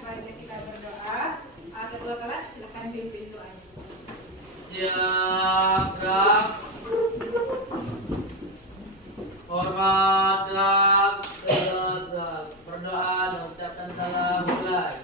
Mari kita berdoa. Kedua kelas silakan pimpin doanya. Siap, gerak. Hormat, gerak, gerak. Berdoa dan ucapkan salam, mulai.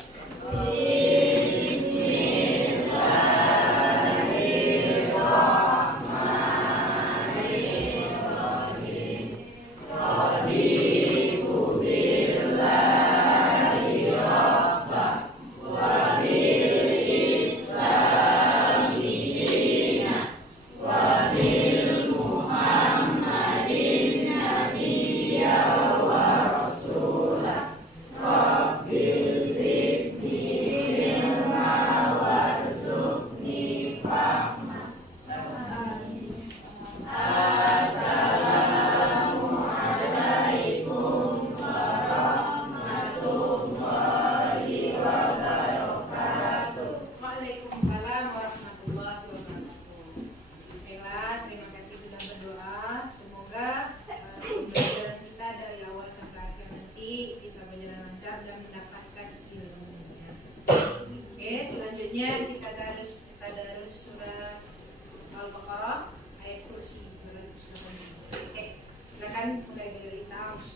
Waalaikumsalam warahmatullahi wabarakatuh. Baiklah, terima kasih sudah berdoa. Semoga pembelajaran kita dari awal sampai akhir nanti bisa berjalan lancar dan mendapatkan ilmunya. Oke, selanjutnya kita tadarus surat Al-Baqarah ayat kursi 280. Oke, silakan mulai dari Taus.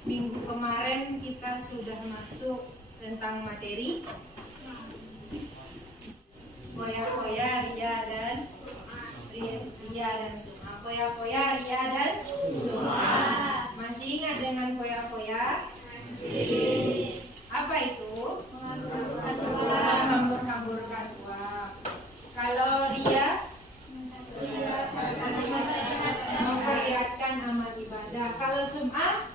Minggu kemarin kita sudah masuk tentang materi foya-foya, ria dan sum'a. Foya-foya, ria dan sum'a. Masih ingat dengan foya-foya? Apa itu? Hambur-hamburkan uang. Kalau ria? Memperlihatkan amal ibadah. Kalau sum'a?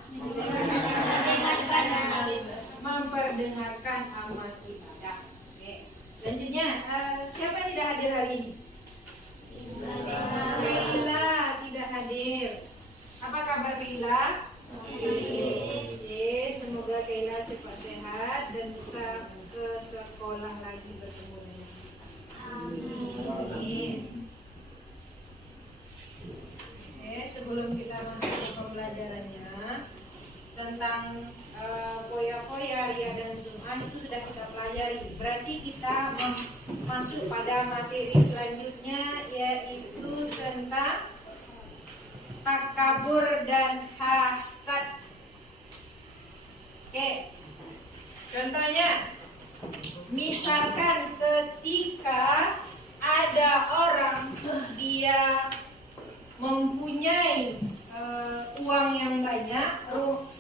Memperdengarkan amal ibadah. Oke. Selanjutnya, siapa yang tidak hadir hari ini? Keila tidak hadir. Apa kabar Keila? Oke, semoga Keila cepat sehat dan bisa ke sekolah lagi bertemu dengan kita. Amin. Oke, sebelum kita masuk ke pembelajarannya tentang foya-foya, ria dan sum'a itu sudah kita pelajari. Berarti kita masuk pada materi selanjutnya, yaitu tentang takabur dan hasad. Oke, contohnya misalkan ketika ada orang dia mempunyai uang yang banyak,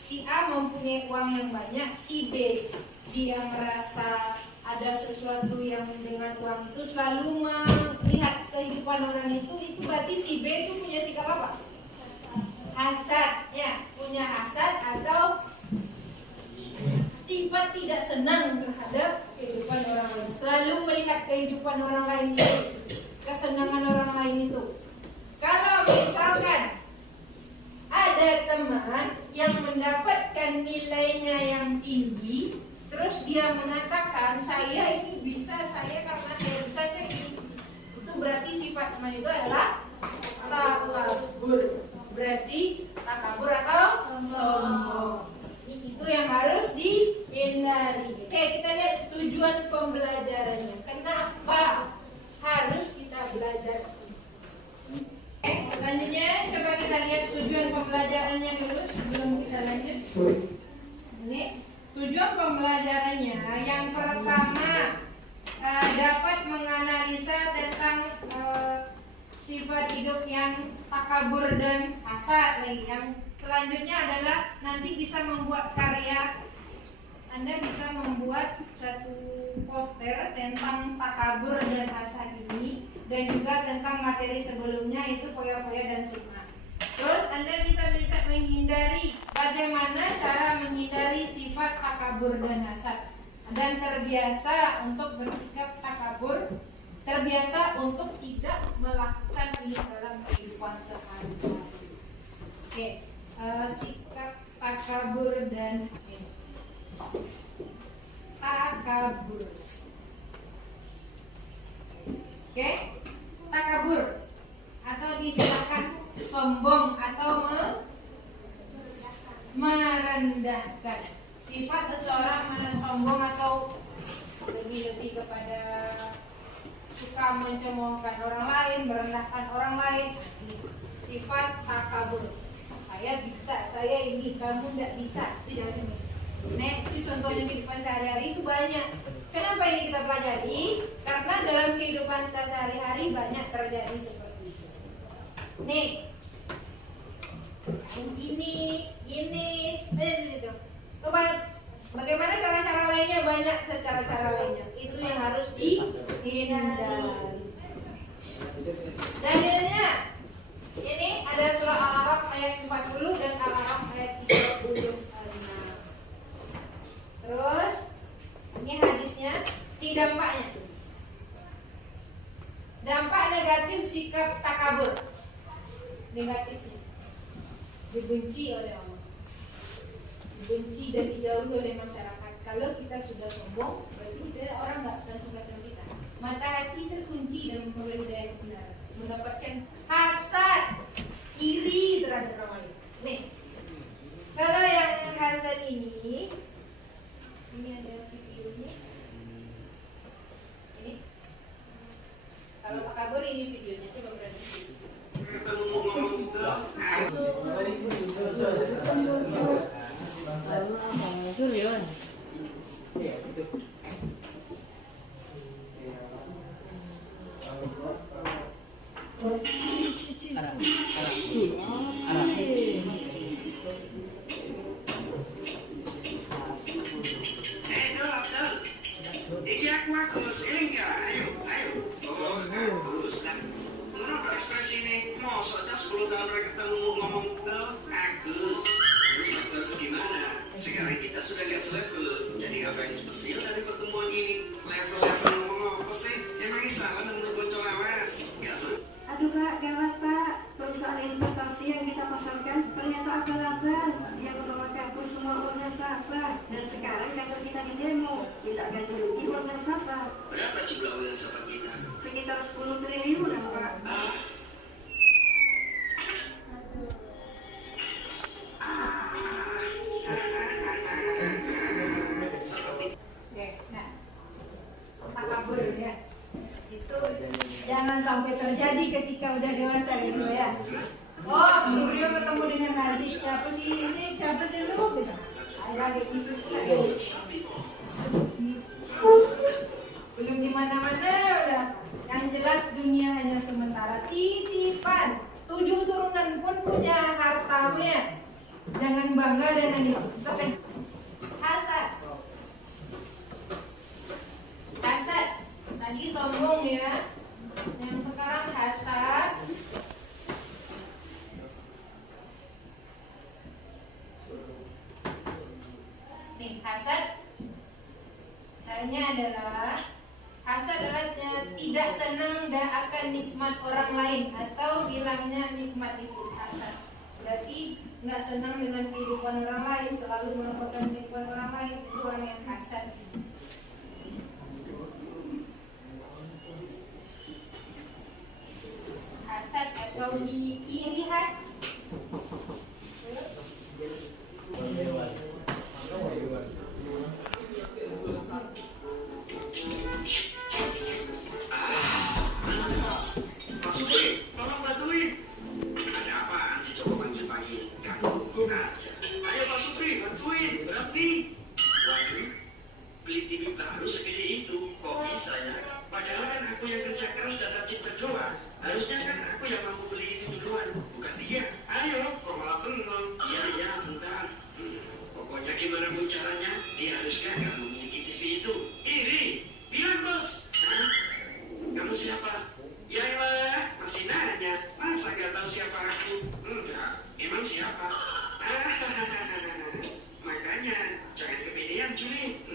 si A mempunyai uang yang banyak, si B dia merasa ada sesuatu yang dengan uang itu selalu melihat kehidupan orang itu berarti si B itu punya sikap apa? Hasad, ya, punya hasad atau sifat tidak senang terhadap kehidupan orang lain, selalu melihat kehidupan orang lain itu, kesenangan orang lain itu. Kalau misalkan ada teman yang yang mendapatkan nilainya yang tinggi, terus dia mengatakan saya ini bisa, saya karena saya bisa, saya ini. Itu berarti sifat teman itu adalah takabur. Berarti takabur atau sombong. Itu yang harus dihindari. Oke, kita lihat tujuan pembelajarannya. Kenapa harus kita belajar? Selanjutnya coba kita lihat tujuan pembelajarannya dulu sebelum kita lanjut. Ini tujuan pembelajarannya. Yang pertama dapat menganalisa tentang sifat hidup yang takabur dan hasad lagi. Yang selanjutnya adalah nanti bisa membuat karya. Anda bisa membuat suatu poster tentang takabur dan hasad ini, dan juga tentang materi sebelumnya itu foya-foya dan sukma. Terus Anda bisa menghindari bagaimana cara menghindari sifat takabur dan hasad, dan terbiasa untuk bersikap takabur, terbiasa untuk tidak melakukan ini dalam kehidupan sehari-hari. Oke, sikap takabur dan takabur. Oke, takabur atau diistilahkan sombong atau merendahkan. Sifat seseorang sombong atau lebih kepada suka mencemoohkan orang lain, merendahkan orang lain. Sifat takabur. Saya bisa, saya ini, kamu tidak bisa. Tidak ini. Nah, itu contohnya kehidupan sehari-hari itu banyak. Kenapa ini kita pelajari? Karena dalam kehidupan kita sehari-hari banyak terjadi seperti itu. Nih, gini, gitu. Coba, bagaimana cara-cara lainnya? Banyak cara-cara lainnya. Itu yang harus dihindari. Dalilnya, ini ada surah Al-A'raf ayat 40 dan Al-A'raf ayat 36. Terus ini hadisnya, ini dampaknya. Dampak negatif sikap takabur. Negatifnya dibenci oleh Allah, dibenci dan dijauhi oleh masyarakat. Kalau kita sudah sombong, berarti kita orang nggak akan suka sama kita. Mata hati terkunci dan memperoleh hidayah kebenaran, mendapatkan hasad, iri terhadap orang lain. Nih, kalau yang hasad ini ada videonya. Ini kalau Pak Kabur ini videonya, coba berani. Suryon. Iki aku Agus, ini enggak? Ayo. Oh, Agus. Nah, menurut ekspresi ini, mosok aja 10 tahun mereka ketemu ngomong Agus. Terus gimana? Sekarang kita sudah gak selevel. Jadi apa yang spesial dari pertemuan ini? Level-level ngomong apa sih? Emangnya salah nemuin bocor awas? Gak sih? Aduh Pak, gawat Pak. Perusahaan investasi yang kita pasarkan ternyata abal-abal yang menolak kabur semua uang nasabah. Dan sekarang kantor kita di demo, tidak ganti rugi uang nasabah. Berapa jumlah uang nasabah kita? Sekitar 10 triliun Pak. Nah, takabur ya. Itu jangan sampai terjadi ketika udah dewasa gitu ya. Oh, Beliau ketemu dengan Nazi, siapa sih ini? Siapa sih lu? Gitu. Ada isu belum di mana-mana udah. Yang jelas dunia hanya sementara, titipan. 7 turunan pun punya hartanya. Jangan bangga dengan itu. Hasad. Hasad. Tadi sombong ya. Yang sekarang hasad. Nih, hasad. Hanya adalah hasad adalah tidak senang dan akan nikmat orang lain atau hilangnya nikmat itu, hasad. Berarti nggak senang dengan kehidupan orang lain, selalu melakukan kehidupan orang lain, itu orang yang hasad. Hasad atau iri hati. Pak Supri, tolong bantuin. Ada apaan sih coba panggil-panggil? Ganggu aja. Ayo Pak Supri, bantuin. Berat nih. Waduh, beli TV baru segede itu. Kok bisa ya? Padahal kan aku yang kerja keras dan rajin berdoa. Harusnya kan aku yang mampu beli itu duluan, bukan dia. Ayo, kok malah bengong? Iya, bentar. Pokoknya gimana pun caranya, dia harus gagal memiliki TV itu. Iri, bilang bos. Hah? Kamu siapa? Ya elah, masih nanya. Masa gak tahu siapa aku? Enggak, emang siapa? Makanya, jangan kepedean Juli.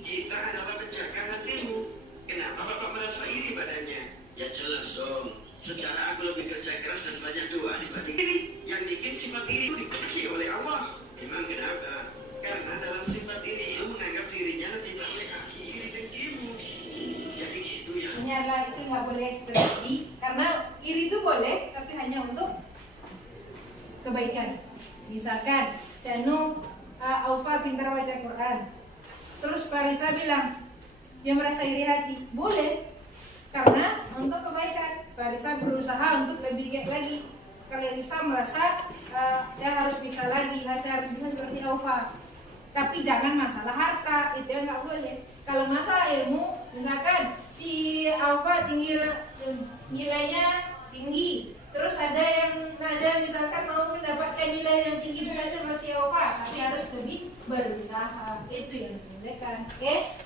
Kita adalah penjaga hatimu. Kenapa Bapak merasa iri badannya? Ya jelas dong. Secara aku lebih kerja keras dan banyak doa dibanding ini. Yang bikin sifat iri itu dibenci oleh Allah. Memang kenapa? Karena dalam sifat iri itu menganggap dirinya lebih baik lagi iri dengkimu. Jadi gitu ya. Ternyata itu nggak boleh terjadi, karena iri itu boleh, tapi hanya untuk kebaikan. Misalkan, si Aufa pintar baca Quran, terus Clarissa bilang dia merasa iri hati, boleh, karena untuk kebaikan. Clarissa berusaha untuk lebih giat lagi. Clarissa merasa saya harus bisa lagi, saya harus bisa seperti Aufa. Tapi jangan masalah harta, itu yang nggak boleh. Kalau masalah ilmu, misalkan si Aufa nilainya tinggi, terus ada misalkan mau mendapatkan nilai yang tinggi juga seperti Aufa, tapi harus lebih berusaha. Itu yang dibolehkan. Oke?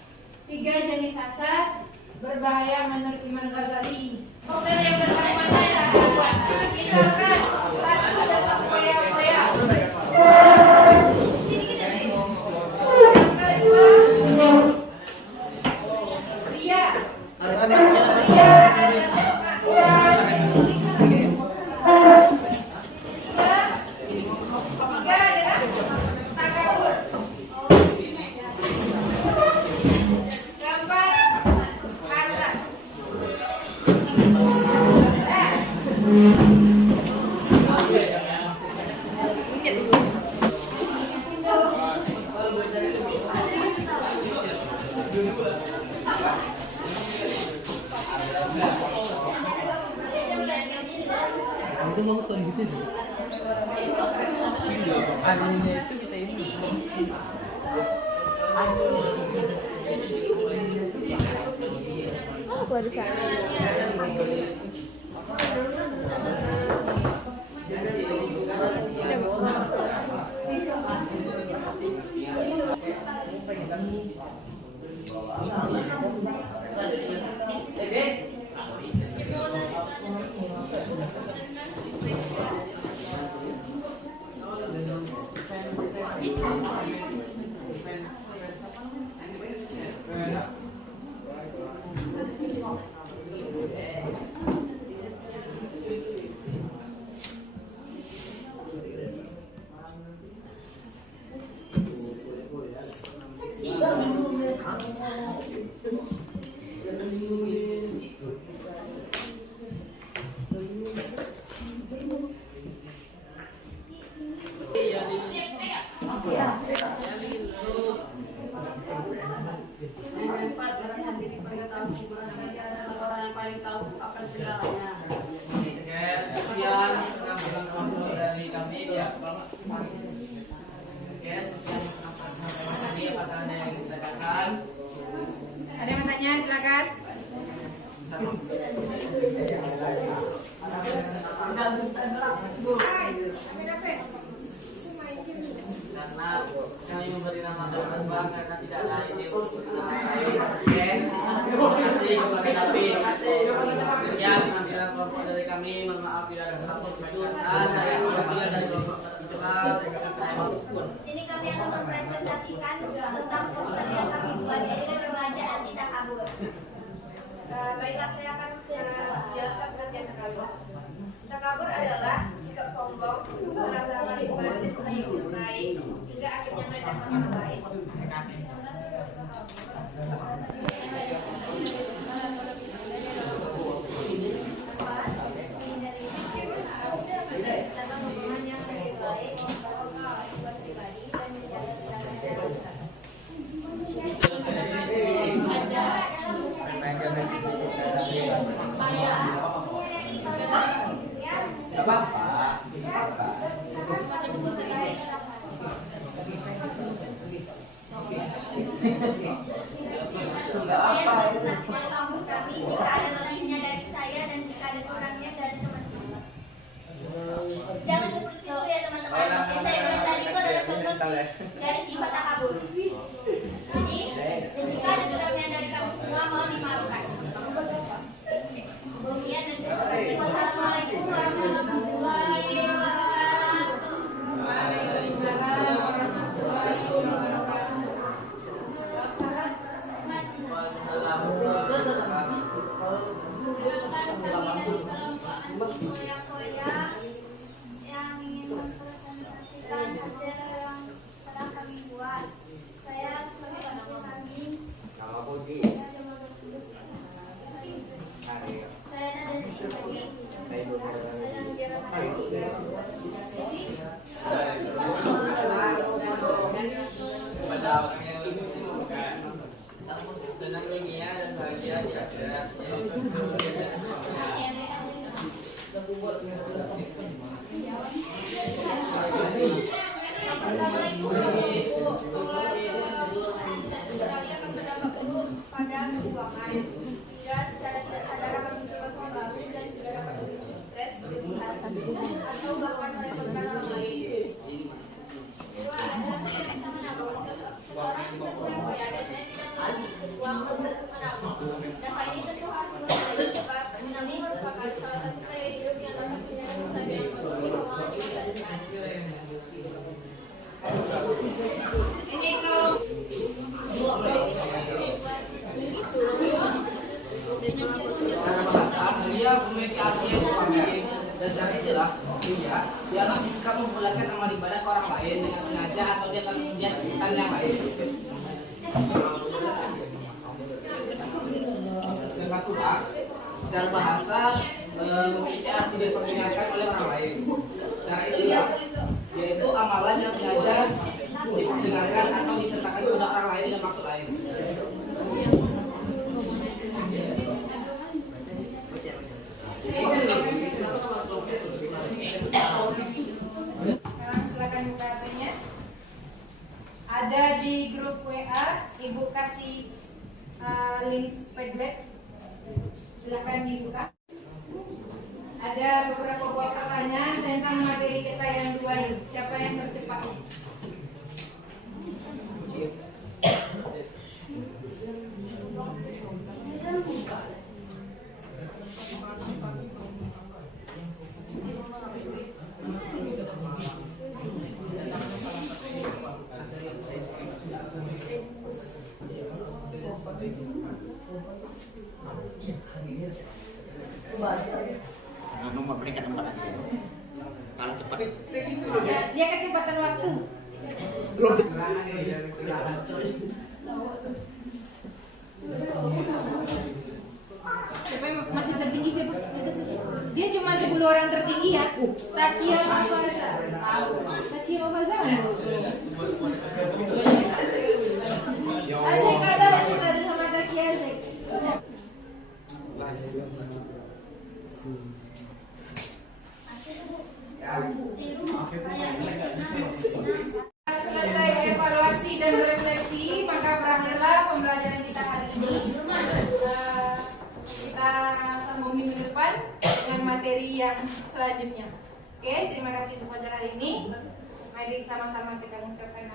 3 jenis hasad berbahaya menurut Imam Ghazali. Faktor yang pertama saya misalkan satu dapat foya-foya. Itu bagus kalau gitu sih. Anehnya itu kita ini. Baru sana. Sekian penampilan ngobrol dari kami. Sekian tadi apa yang kita katakan. Ada yang bertanya, silakan. Karena kami memberi nama terbang karena tidak ada ide untuk terima kasih kepada kami. Sekian penampilan kelompok dari kami. Mohon maaf bila ada salah tutur dan saya apabila dari kelompok tercela. Ini kami akan mempresentasikan tentang poster yang kami buat, yaitu remaja anti takabur. Baiklah, saya akan jelaskan pengertian takabur. Takabur adalah sikap sombong, merasa paling Saya presentasi dari kampus kami. Jika ada lebihnya dari saya dan jika ada kurangnya dari teman-teman. Jangan seperti itu ya teman-teman. Yang saya bilang tadi itu adalah contoh dari sifat takabur. Jadi, jika ada kurangnya dari kamu semua mohon dimaafkan. Kemudian dan wassalamualaikum warahmatullahi wabarakatuh. Waalaikumsalam warahmatullahi wabarakatuh. Kami dari kelompok Koya yang ingin mempresentasikan hasil yang telah kami buat. Saya sebagai penulis samping. Saya ada di sini. Saya menjaga Pada orang yang lebih bukan tenang dunia dan bahagia di akhirat. yang pertama itu pada keuangan hingga secara tidak sadar akan muncul rasa baru dan juga dapat memicu stres, kesedihan, atau bahkan merepotkan orang lain. Kedua adalah bisa menabung. Seseorang yang berkoya biasanya tidak memiliki uang untuk menabung. Dan ini tentu harus dimulai sebab menabung merupakan salah satu gaya hidup yang dapat menjaga kestabilan kondisi keuangan di masa depan. Ini kalau Dia memiliki arti yang dipakai dan secara istilah dia dialah sikap memperlihatkan amal ibadah ke orang lain dengan sengaja atau dia tanpa yang lain. Dengan surat secara bahasa memiliki arti diperdengarkan oleh orang lain. Secara istilah yaitu amalan yang sengaja diperdengarkan atau disertakan kepada orang lain dengan maksud lain. sekarang silakan buka HP-nya. Ada di grup WA, Ibu kasih link Padlet. Silakan dibuka. Ada beberapa buah pertanyaan tentang materi kita yang dua ini. Siapa yang tercepat ini? Nomor mereka tempat lagi. Kalau cepat Ya, dia kecepatan waktu. Siapa yang masih tertinggi siapa? Dia cuma 10 orang tertinggi ya. Takia Mafaza. Takia Mafaza. Azek ada sama Takia Azek. Selesai evaluasi dan refleksi, maka berakhirlah pembelajaran kita hari ini. Kita sambung minggu depan dengan materi yang selanjutnya. Oke, terima kasih untuk pelajaran hari ini. Mari sama-sama kita mengucapkan